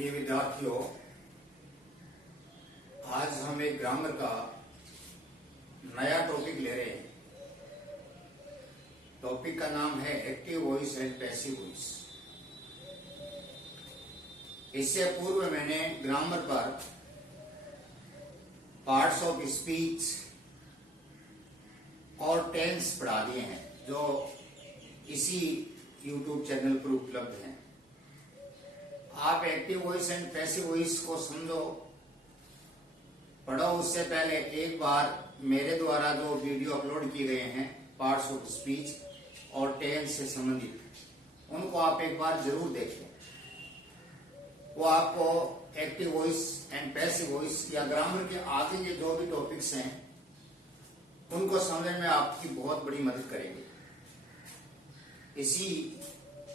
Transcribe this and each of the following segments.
प्रिय विद्यार्थियों, आज हम एक ग्रामर का नया टॉपिक ले रहे हैं। टॉपिक का नाम है active voice and passive voice. इससे पूर्व मैंने ग्रामर पर पार्ट्स ऑफ स्पीच और टेंस पढ़ा दिए हैं, जो इसी YouTube चैनल पर उपलब्ध हैं। आप active voice and passive voice को समझो, पढ़ो। उससे पहले एक बार मेरे द्वारा जो वीडियो अपलोड किए गए हैं पार्ट्स ऑफ स्पीच और टेंस से संबंधित, उनको आप एक बार जरूर देखें। वो आपको active voice and passive voice या ग्रामर के आगे के जो भी टॉपिक्स हैं उनको समझने में आपकी बहुत बड़ी मदद करेंगे। इसी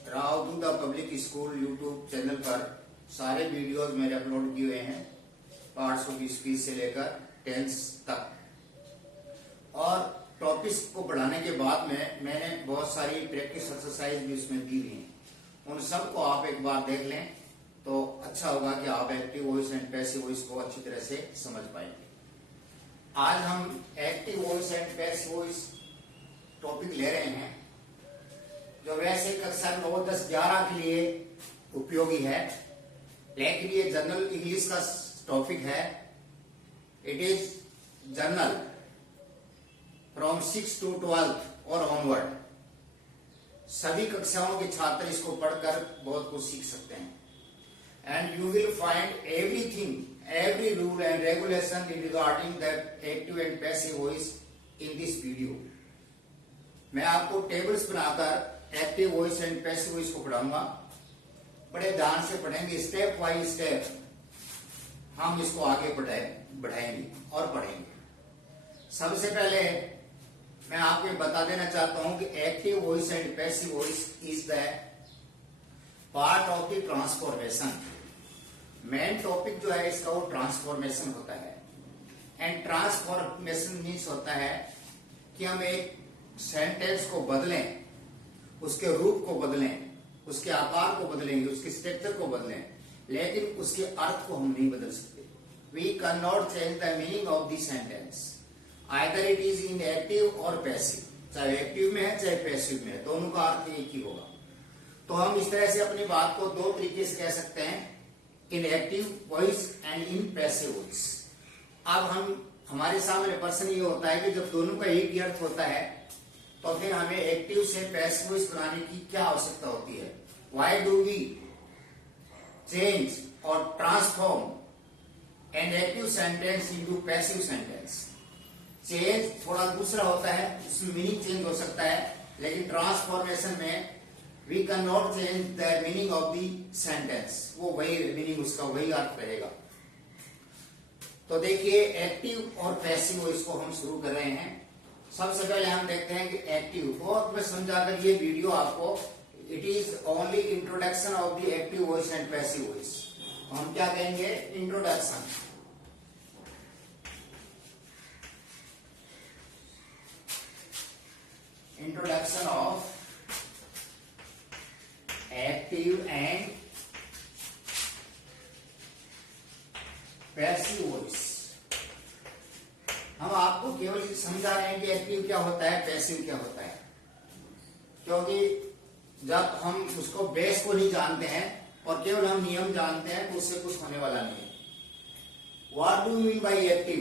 राव दूधा पब्लिक स्कूल YouTube चैनल पर सारे वीडियोस मेरे अपलोड किए हुए हैं, पार्ट्स ऑफ स्पीच से लेकर टेंस तक। और टॉपिक्स को बढ़ाने के बाद में मैंने बहुत सारी प्रैक्टिस एक्सरसाइज भी उसमें दी हुई हैं। उन सबको आप एक बार देख लें तो अच्छा होगा कि आप active voice and passive voice को अच्छी तरह से समझ पाएंगे। आज हम active voice and passive voice topic ले रहे हैं, जो वैसे कक्षा 9, 10, 11 के लिए उपयोगी है, लेकिन ये जनरल इंग्लिश का टॉपिक है। It is general from 6 to 12 और ऑनवर्ड। सभी कक्षाओं के छात्र इसको पढ़कर बहुत कुछ सीख सकते हैं। And you will find everything, every rule and regulation regarding that active and passive voice in this video। मैं आपको टेबल्स बनाकर active voice and passive voice को पढ़ाऊंगा। बड़े ध्यान से पढ़ेंगे, स्टेप बाय स्टेप हम इसको आगे बढ़ाएंगे और पढ़ेंगे। सबसे पहले मैं आपको बता देना चाहता हूं कि active voice and passive voice is the part of the transformation. Main topic जो है इसका वो ट्रांसफॉर्मेशन होता है। एंड ट्रांसफॉर्मेशन मीन्स होता है कि हम एक सेंटेंस को बदलें, उसके रूप को बदलें, उसके आकार को बदलेंगे, उसके स्ट्रक्चर को बदलें, लेकिन उसके अर्थ को हम नहीं बदल सकते। We can not change the meaning of the sentence, either it is in active or passive. चाहे एक्टिव में है चाहे पैसिव में है, दोनों का अर्थ एक ही होगा। तो हम इस तरह से अपनी बात को दो तरीके से कह सकते हैं, इन active voice and in passive voice. अब हमारे सामने प्रश्न ये होता है कि जब दोनों का एक ही अर्थ होता है तो फिर हमें एक्टिव से पैसिव वॉइस बनाने की क्या आवश्यकता होती है। व्हाई डू वी चेंज और transform an active sentence into passive sentence. Change थोड़ा दूसरा होता है, उसमें मीनिंग चेंज हो सकता है, लेकिन ट्रांसफॉर्मेशन में we can not change the meaning of the sentence. वो वही मीनिंग, उसका वही अर्थ रहेगा। तो देखिए, एक्टिव और पैसिव वॉइस को हम शुरू कर रहे हैं। सबसे पहले हम देखते हैं कि एक्टिव, बहुत मैं समझाकर ये वीडियो आपको, it is only introduction of the active voice and passive voice. हम क्या कहेंगे? Introduction. Introduction of active and passive voice. हम आपको केवल समझा रहे हैं कि एक्टिव क्या होता है, पैसिव क्या होता है, क्योंकि जब हम उसको बेस को नहीं जानते हैं और केवल हम नियम जानते हैं तो उससे कुछ होने वाला नहीं है। What do mean by active?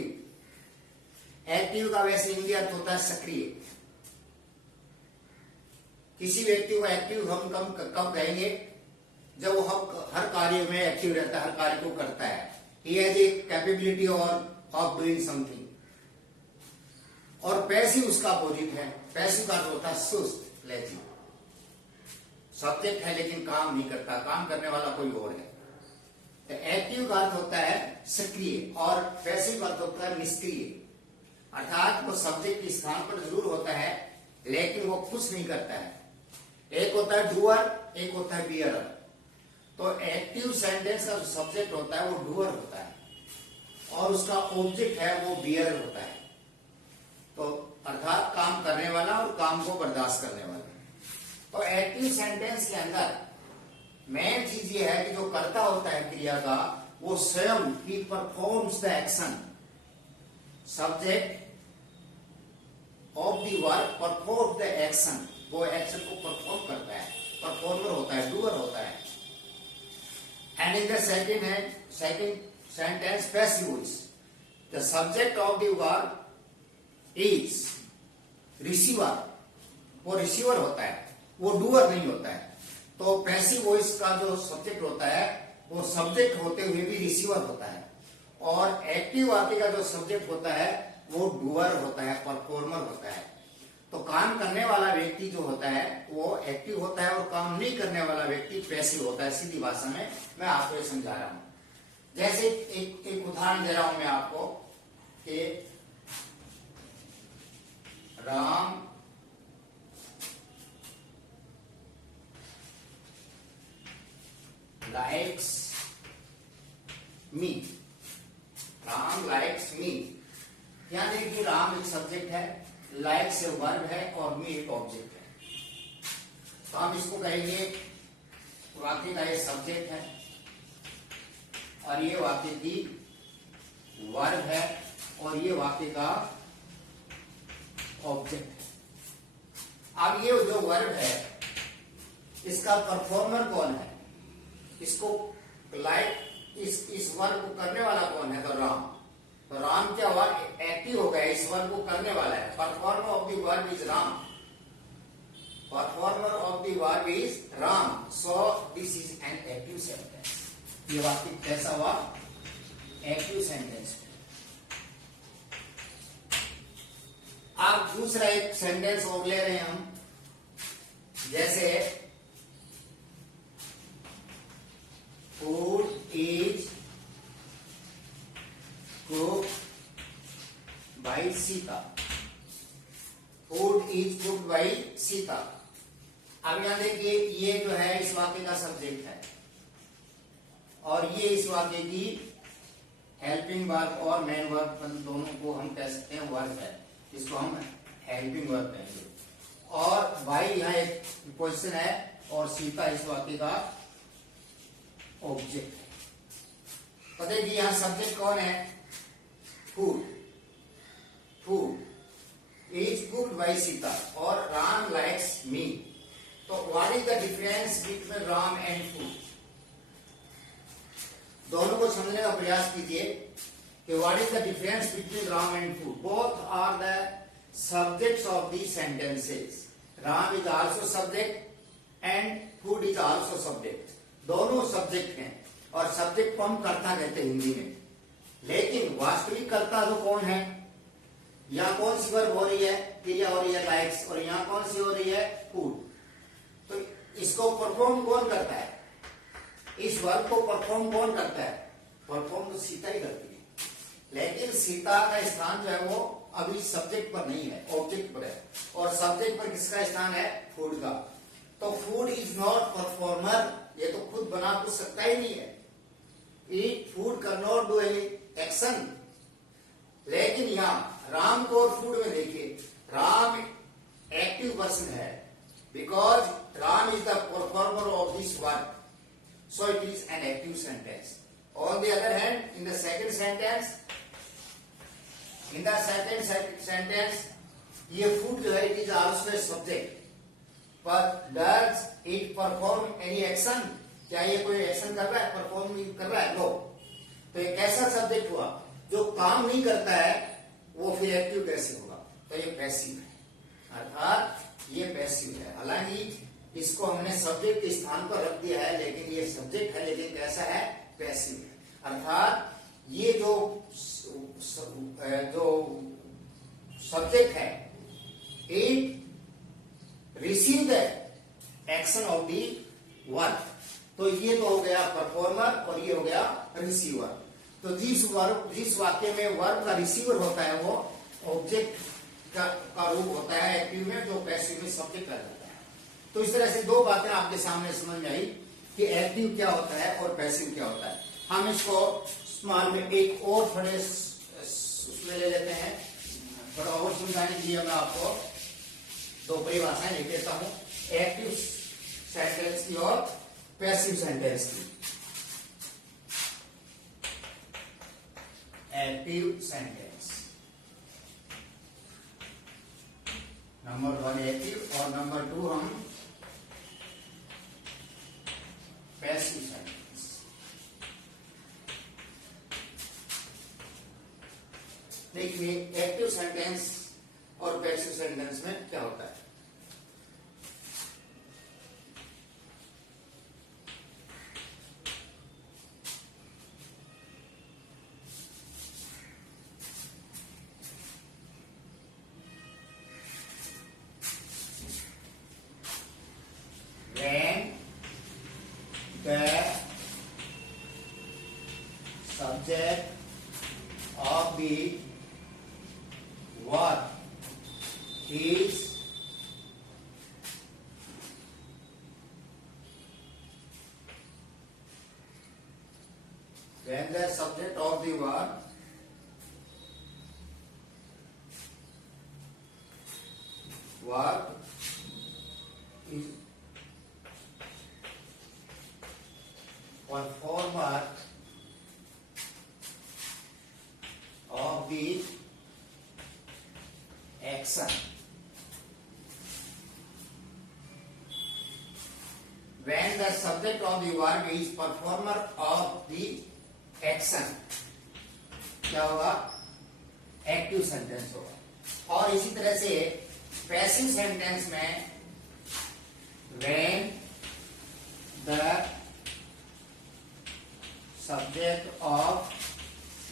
Active का वैसे हिंदी अर्थ होता है सक्रिय। किसी व्यक्ति को एक्टिव हम कब कहेंगे? जब वो हर कार्य में एक्टिव रहता है, हर कार्य को करता है। He has a capability of doing something. और पैसिव उसका अपोजिट है। पैसिव का होता है सुस्त, लेजी। सब्जेक्ट है लेकिन काम नहीं करता, काम करने वाला कोई और है। तो एक्टिव का अर्थ होता है सक्रिय और पैसिव का अर्थ होता है निष्क्रिय। अर्थात वो सब्जेक्ट के स्थान पर जरूर होता है लेकिन वो कुछ नहीं करता है। एक होता है डूअर, एक होता है बियरर। तो एक्टिव सेंटेंस का जो सब्जेक्ट होता है वो डूअर होता है और उसका ऑब्जेक्ट है वो बियरर होता है। तो अर्थात काम करने वाला और काम को बर्दाश्त करने वाला। तो एक्टिव सेंटेंस के अंदर मेन चीज ये है कि जो कर्ता होता है क्रिया का, वो स्वयं he performs the action. Subject of the work perform the action, वो एक्शन को परफॉर्म करता है, परफॉर्मर होता है, डूअर होता है। And in the second sentence passive voice, the subject of the work is receiver, वो रिसीवर होता है, वो डूअर नहीं होता है। तो पैसिव वॉइस का जो सब्जेक्ट होता है वो सब्जेक्ट होते हुए भी रिसीवर होता है, और एक्टिव वाक्य का जो सब्जेक्ट होता है वो डूअर होता है, परफॉर्मर होता है। तो काम करने वाला व्यक्ति जो होता है वो एक्टिव होता है, और काम नहीं करने वाला व्यक्ति पैसिव होता है। सीधी भाषा में मैं आपको ये समझा रहा हूं। जैसे एक उदाहरण दे रहा हूं मैं आपको कि Ram likes me, Ram likes मी। यहां देखिए राम एक सब्जेक्ट है, लाइक्स एक वर्ब है, और मी एक ऑब्जेक्ट है। तो हम इसको कहेंगे वाक्य का ये सब्जेक्ट है और ये वाक्य की वर्ब है और ये वाक्य का ऑब्जेक्ट है। अब ये जो वर्ब है इसका परफॉर्मर कौन है? इसको इस वर्क को करने वाला कौन है? तो राम। तो राम क्या हुआ? एक्टिव हो गया, इस वर्क को करने वाला है। Performer of the verb is Ram, performer of the verb is Ram. So this is an active sentence. ये वाक्य कैसा हुआ? Active sentence. अब दूसरा एक सेंटेंस और ले रहे हैं हम, जैसे food is cooked by Sita, food is cooked by Sita. अब यहां देखिए ये जो है इस वाक्य का सब्जेक्ट है और ये इस वाक्य की हेल्पिंग वर्ब और मेन वर्ब दोनों को हम कह सकते हैं वर्ब है, इसको हम हेल्पिंग वर्ब कहेंगे। और बाई यहाँ एक पोजीशन है और सीता इस वाक्य का ऑब्जेक्ट है। तो देखिए यहां सब्जेक्ट कौन है? Food, food is cooked by Sita और राम लाइक्स मी। तो what is the difference between Ram and food? दोनों को समझने का प्रयास कीजिए कि what is the difference between Ram and food. Both are the subjects of the sentences. Ram is also subject and food is also subject. दोनों subject हैं और सब्जेक्ट को हम कर्ता कहते हैं हिंदी में, लेकिन वास्तविक कर्ता तो कौन है? यहाँ कौन सी वर्ब हो रही है? क्रिया हो रही है लाइक्स, और यहाँ कौन सी हो रही है? फूड। तो इसको परफॉर्म कौन करता है? इस वर्ब को परफॉर्म कौन करता है? परफॉर्म तो सीता ही करती है, लेकिन सीता का स्थान जो है वो अभी सब्जेक्ट पर नहीं है, ऑब्जेक्ट पर है। और सब्जेक्ट पर किसका स्थान है? फूड का। तो फूड इज नॉट परफॉर्मर, ये तो खुद बना कुछ सकता ही नहीं है। Eat food can not do any action. लेकिन यहाँ राम को और फूड में देखिए, राम एक्टिव पर्सन है because Ram is the performer of this work, so it is an active sentence. On the other hand, in the second sentence, ये food जो है it is also a subject, but does it perform any action? क्या ये कोई action कर रहा है? Perform कर रहा है? नो। तो ये कैसा सब्जेक्ट हुआ? जो काम नहीं करता है वो फिर एक्टिव कैसे होगा? तो ये पैसिव है, अर्थात ये पैसिव है। हालांकि इसको हमने सब्जेक्ट के स्थान पर रख दिया है, लेकिन ये सब्जेक्ट है, लेकिन कैसा है? पैसिव है। अर्थात ये जो सब्जेक्ट है it receive the action of the work. तो ये तो हो गया परफॉर्मर और ये हो गया रिसीवर। तो जिस वाक्य में वर्ब का रिसीवर होता है वो ऑब्जेक्ट का रूप होता है एक्टिव में, जो पैसिव में सब्जेक्ट का रहता है। तो इस तरह से दो बातें आपके सामने समझ में आई कि एक्टिव क्या होता है और पैसिव क्या होता है। हम इसको स्मॉल में एक और थोड़े उसमें ले लेते हैं, थोड़ा और समझाने के लिए मैं आपको दो परिभाषाएं लिख देता हूं एक्टिव सेंटेंस की और पैसिव सेंटेंस की। एक्टिव सेंटेंस नंबर 1 एक्टिव और नंबर 2 हम पैसिव सेंटेंस। देखिए एक्टिव सेंटेंस और पैसिव सेंटेंस में क्या होता है। When the subject of the verb is when the subject of the verb is performer of the action. When the subject of the verb is performer of the action, क्या होगा? Active sentence होगा। और इसी तरह से passive sentence में when the subject of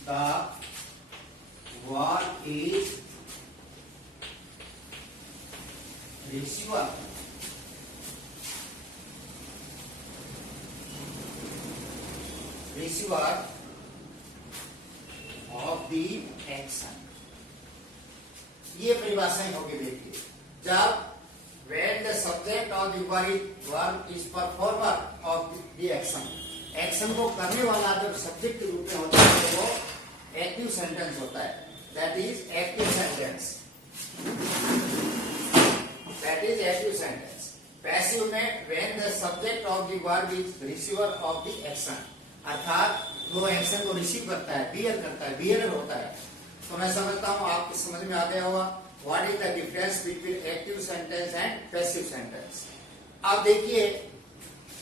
the verb is receiver of the action। ये परिभाषाएं होगी। देखिए जब when the subject of the verb is performer of the action, action को करने वाला जब सब्जेक्ट के रूप में होता है तो वो एक्टिव सेंटेंस होता है। That is active sentence. Passive में when the subject of the verb is receiver of the action, अर्थात वो एक्शन को रिसीव करता है, बियर करता है, बियरर होता है। तो मैं समझता हूँ आपकी समझ में आ गया होगा what is the difference between active sentence and passive sentence. अब देखिए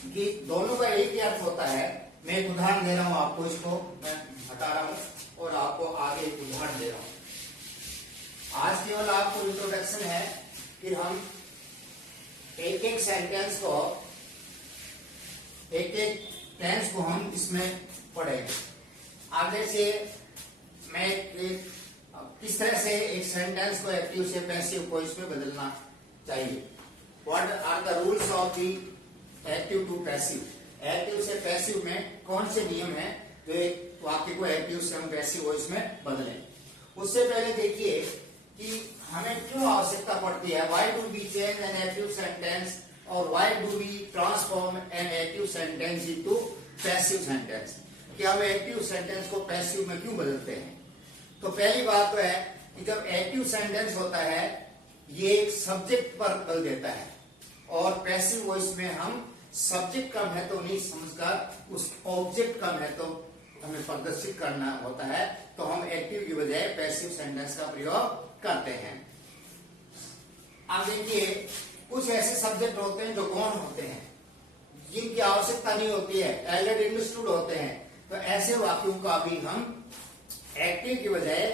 कि दोनों का एक ही अर्थ होता है। मैं एक उदाहरण दे रहा हूं आपको, इसको मैं हटा रहा हूं और आपको आगे एक उदाहरण दे रहा हूं। आज केवल आपको इंट्रोडक्शन है, फिर हम एक एक सेंटेंस को, एक एक टेंस को हम इसमें पढ़ेंगे। आगे से मैं किस तरह से एक सेंटेंस को एक्टिव से पैसिव को इसमें बदलना चाहिए। What are the rules of the active to passive. Active से पैसिव में कौन से नियम हैं जो एक वाक्य को एक्टिव से हम पैसिव वॉइस में बदलें। उससे पहले देखिए कि हमें क्यों आवश्यकता पड़ती है। Why do we change an active sentence और why do we transform an active sentence into passive sentence, कि हम एक्टिव सेंटेंस को पैसिव में क्यों बदलते हैं। तो पहली बात तो है कि जब एक्टिव सेंटेंस होता है ये एक सब्जेक्ट पर बल देता है, और पैसिव वॉइस में हम सब्जेक्ट का महत्व नहीं समझकर उस ऑब्जेक्ट का महत्व हमें प्रदर्शित करना होता है, तो हम एक्टिव की बजाय पैसिव सेंटेंस का प्रयोग करते हैं। अब देखिए कुछ ऐसे सब्जेक्ट होते हैं जो गौण होते हैं, जिनकी आवश्यकता नहीं होती है, ऑलरेडी अंडरस्टूड होते हैं, तो ऐसे वाक्यों का भी हम एक्टिव की बजाय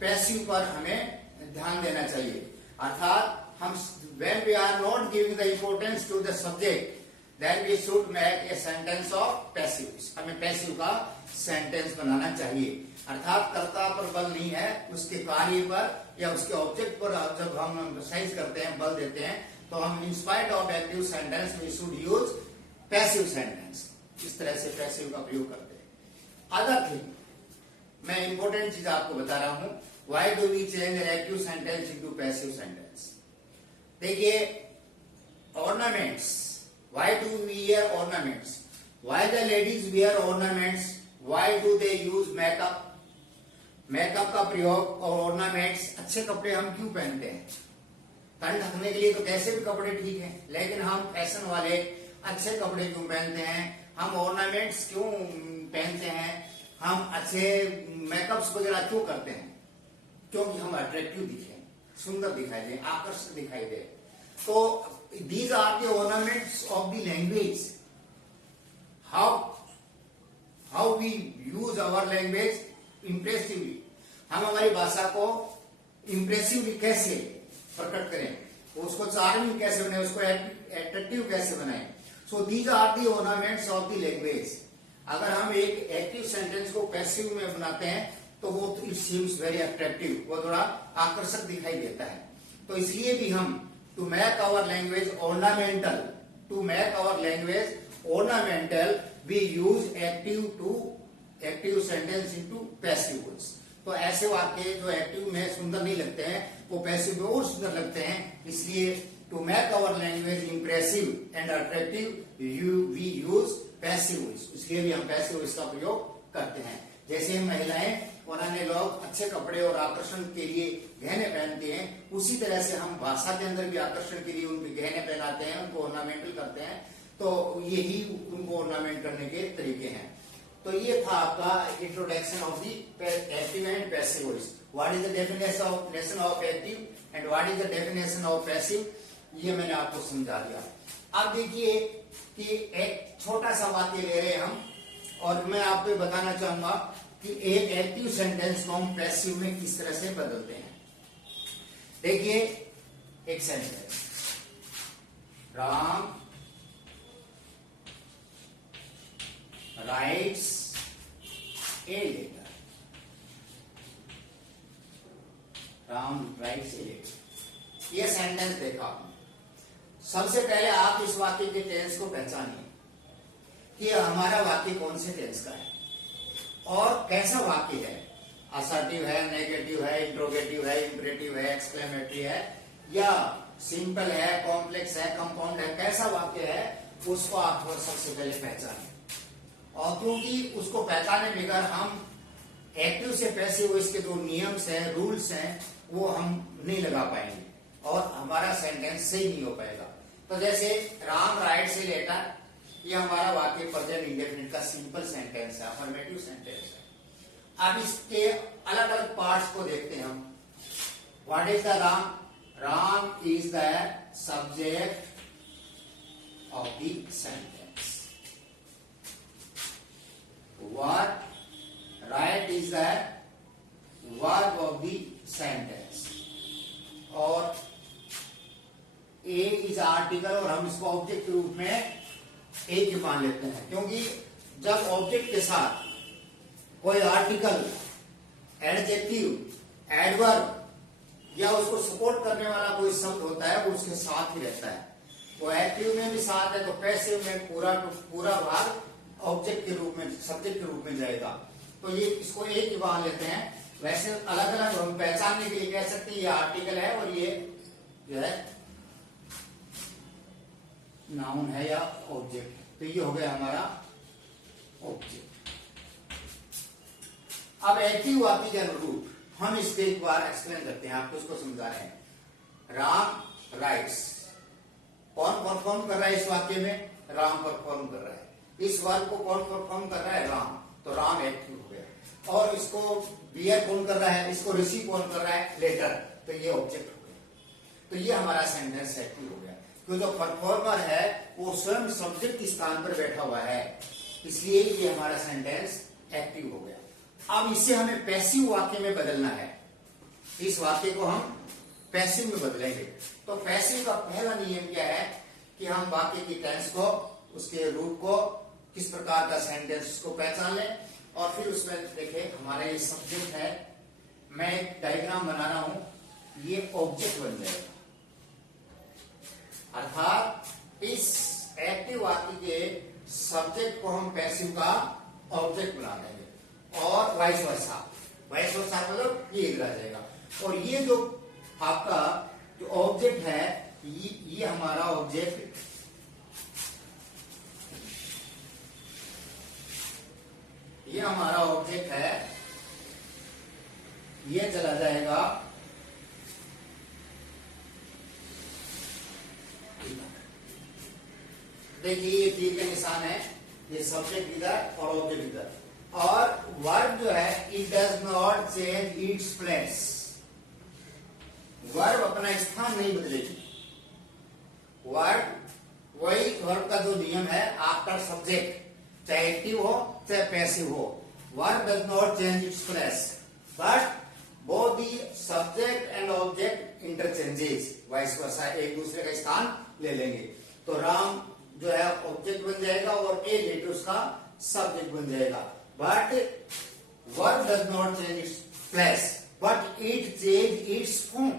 पैसिव पर हमें ध्यान देना चाहिए। अर्थात हम when we are not giving the importance to the subject, then we should make a sentence of passive। हमें पैसिव का सेंटेंस बनाना चाहिए। अर्थात कर्ता पर बल नहीं है, उसके कार्य पर या उसके ऑब्जेक्ट पर जब हम एम्फसाइज करते हैं, बल देते हैं, तो हम in spite of active sentence we should use passive sentence. इस तरह से पैसिव का प्रयोग करते हैं। अदर थिंग, मैं इंपॉर्टेंट चीज आपको बता रहा हूं, why do we change an active sentence into passive sentence. देखिए ornaments, why do we wear ornaments, why the ladies wear ornaments, why do they use makeup. Makeup का प्रयोग और ऑर्नामेंट्स, अच्छे कपड़े हम क्यों पहनते हैं। तन ढकने के लिए तो कैसे भी कपड़े ठीक हैं, लेकिन हम फैशन वाले अच्छे कपड़े क्यों पहनते हैं, हम ऑर्नामेंट्स क्यों पहनते हैं, हम अच्छे मेकअप्स वगैरह क्यों करते हैं, क्योंकि हम अट्रैक्टिव दिखे, सुंदर दिखाई दे, आकर्षक दिखाई दे। तो these are the ornaments of the language. How we use our language impressively, हम हमारी भाषा को इंप्रेसिवली कैसे प्रकट करें, उसको चार्मिंग कैसे बनाए, उसको एट्रैक्टिव कैसे बनाए। So these are the ornaments of the language. अगर हम एक एक्टिव सेंटेंस को पैसिव में बनाते हैं तो वो इट सीम्स वेरी अट्रैक्टिव, वो थोड़ा आकर्षक दिखाई देता है। तो इसलिए भी हम to make our language ornamental, to make our language ornamental we use active sentence into passive words. तो ऐसे वाक्य जो एक्टिव में सुंदर नहीं लगते हैं वो पैसिव में और सुंदर लगते हैं। इसलिए to make our language impressive and attractive we use passive voice, इसलिए भी हम पैसिव वॉइस का प्रयोग करते हैं। जैसे महिलाएं पुराने लोग अच्छे कपड़े और आकर्षण के लिए गहने पहनते हैं, उसी तरह से हम भाषा के अंदर भी आकर्षण के लिए उनके गहने पहनाते हैं, उनको ऑर्नामेंटल करते हैं। तो यही उनको ऑर्नामेंट करने के तरीके हैं। तो ये था आपका introduction of the active and passive voice. What is the definition of active and what is the definition of passive, ये मैंने आपको समझा दिया। अब देखिए कि एक छोटा सा वाक्य ले रहे हैं हम, और मैं आपको बताना चाहूंगा कि एक एक्टिव सेंटेंस को हम पैसिव में किस तरह से बदलते हैं। देखिए एक sentence, Ram writes a letter, Ram writes a letter, ये सेंटेंस देखा आपने। सबसे पहले आप इस वाक्य के टेंस को पहचानिए कि हमारा वाक्य कौन से टेंस का है और कैसा वाक्य है, असर्टिव है, नेगेटिव है, इंट्रोगेटिव है, इंपरेटिव है, एक्सक्लेमेटरी है, या सिंपल है, कॉम्प्लेक्स है, कंपाउंड है, कैसा वाक्य है उसको आप सबसे पहले पहचानिए। और क्योंकि उसको पहचानने बगैर हम एक्टिव से पैसिव वॉइस के जो नियम्स हैं, रूल्स हैं, वो हम नहीं लगा पाएंगे और हमारा सेंटेंस सही नहीं हो पाएगा। तो जैसे राम राइट्स ए लेटर, ये हमारा वाक्य प्रेजेंट इंडेफिनिट का सिंपल सेंटेंस है, अफर्मेटिव सेंटेंस है। अब इसके अलग अलग पार्ट्स को देखते हैं हम। What is the Ram, Ram is the subject of the sentence. What, right is the verb of the sentence, और A is article, और हम इसको ऑब्जेक्ट के रूप में एक ही मान लेते हैं, क्योंकि जब ऑब्जेक्ट के साथ कोई आर्टिकल, एडजेक्टिव, एडवर्ब या उसको सपोर्ट करने वाला कोई शब्द होता है वो उसके साथ ही रहता है। वो एक्टिव में भी साथ है तो पैसिव में पूरा भाग ऑब्जेक्ट के रूप में, सब्जेक्ट के रूप में जाएगा। तो ये इसको एक ही मान लेते हैं। वैसे अलग अलग हम पहचानने के लिए कह सकते हैं ये आर्टिकल है और ये जो है नाउन है या ऑब्जेक्ट। तो ये हो गया हमारा ऑब्जेक्ट। अब एक्टिव वाक्य के अनुरूप हम इसको एक बार एक्सप्लेन करते हैं, आपको इसको समझा रहे हैं। राम राइट्स, कौन परफॉर्म कर रहा है इस वाक्य में, राम परफॉर्म कर रहा है। इस वर्ब को कौन परफॉर्म कर रहा है, राम, तो राम एक्टिव हो गया। और इसको बियर कौन कर रहा है, इसको रिसीव कौन कर रहा है, लेटर, तो ये ऑब्जेक्ट हो गया। तो ये हमारा सेंटेंस एक्टिव हो गया, क्योंकि जो परफॉर्मर है वो स्वयं सब्जेक्ट के स्थान पर बैठा हुआ है, इसलिए ये हमारा सेंटेंस एक्टिव हो गया। अब इसे हमें पैसिव वाक्य में बदलना है। इस वाक्य को हम पैसिव में बदलेंगे। तो पैसिव का पहला नियम क्या है कि हम वाक्य की टेंस को, उसके रूप को, किस प्रकार का सेंटेंस को पहचान लें, और फिर उसमें देखें हमारा ये सब्जेक्ट है, मैं एक डायग्राम बना रहा हूं, ये ऑब्जेक्ट बन जाएगा। अर्थात इस एक्टिव वाक्य के सब्जेक्ट को हम पैसिव का ऑब्जेक्ट बना देंगे, और वाइस वर्सा मतलब ये इधर आ जाएगा। और ये जो आपका जो ऑब्जेक्ट है, ये हमारा ऑब्जेक्ट, ये हमारा ऑब्जेक्ट है, ये चला जाएगा देखिए ये तीर के निशान है, ये सब्जेक्ट इधर और ऑब्जेक्ट इधर। और वर्ब जो है it does not change its place, verb अपना स्थान नहीं बदलेगी। वर्ब वही वर्ब का जो नियम है, आफ्टर सब्जेक्ट चाहे एक्टिव हो चाहे पैसिव हो, verb does not change its place but both the subject and object interchanges, vice versa, एक दूसरे का स्थान ले लेंगे। तो राम जो है ऑब्जेक्ट बन जाएगा और ए लेटर उसका सब्जेक्ट बन जाएगा। But verb does not change its place but it change it's form,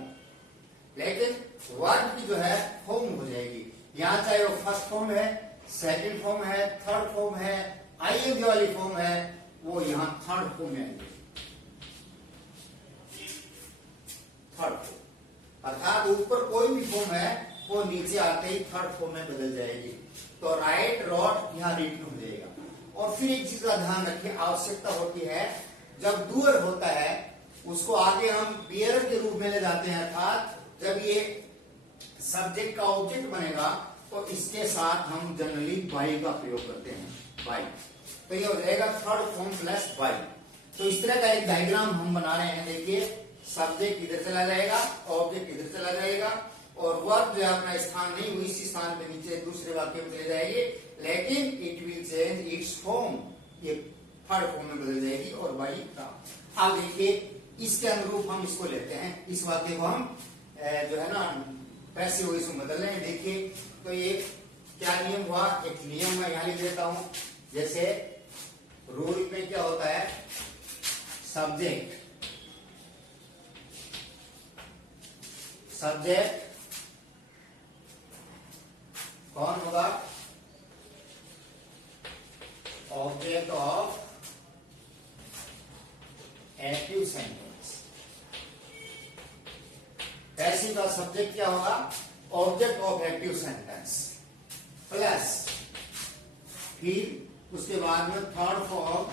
लेकिन वर्ब की जो है फॉर्म हो जाएगी। यहाँ चाहे वो फर्स्ट फॉर्म है, सेकंड फॉर्म है, थर्ड फॉर्म है, आईएनजी वाली फॉर्म है, वो यहाँ थर्ड फॉर्म में आएंगे। थर्ड फॉर्म अर्थात ऊपर कोई भी फॉर्म है वो नीचे आते ही थर्ड फॉर्म में बदल जाएगी। तो राइट रॉट यहाँ रिटन हो जाएगा। और फिर एक चीज का ध्यान रखिए, आवश्यकता होती है जब डूअर होता है उसको आगे हम बियरर के रूप में ले जाते हैं, अर्थात जब ये सब्जेक्ट का ऑब्जेक्ट बनेगा तो इसके साथ हम जनरली बाई का प्रयोग करते हैं, बाई। तो ये हो जाएगा थर्ड फॉर्म प्लस बाई। तो इस तरह का एक डायग्राम हम बना रहे हैं। देखिए सब्जेक्ट इधर चला जाएगा, ऑब्जेक्ट इधर चला जाएगा और वर्ब जो है अपना स्थान नहीं, वो इसी स्थान पे नीचे दूसरे वाक्य में चले जाएगी, लेकिन it will change it's form, ये थर्ड फॉर्म में बदल जाएगी और बाई का। अब देखिए इसके अनुरूप हम इसको लेते हैं, इस वाक्य को हम जो है ना पैसिव वॉइस में बदल रहे हैं। देखिए तो ये क्या नियम हुआ, एक नियम मैं यहाँ लिख देता हूं। जैसे रूल में क्या होता है, सब्जेक्ट कौन होगा, object of active sentence. Passive का सब्जेक्ट क्या होगा, object of active sentence plus फिर उसके बाद में third form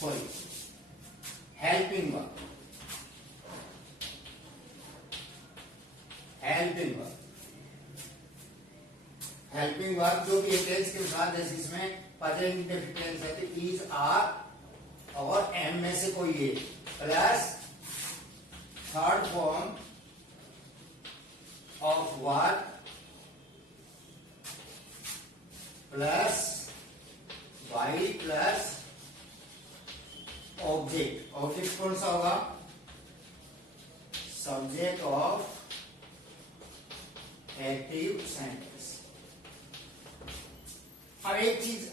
sorry helping verb, helping verb जो कि टेंस के साथ, जैसे इसमें प्रेजेंट टेंस है तो इज आर और एम में से कोई एक plus third form of verb plus by plus object. Object कौन सा होगा, सब्जेक्ट ऑफ एक्टिव सेंटेंस। अब एक चीज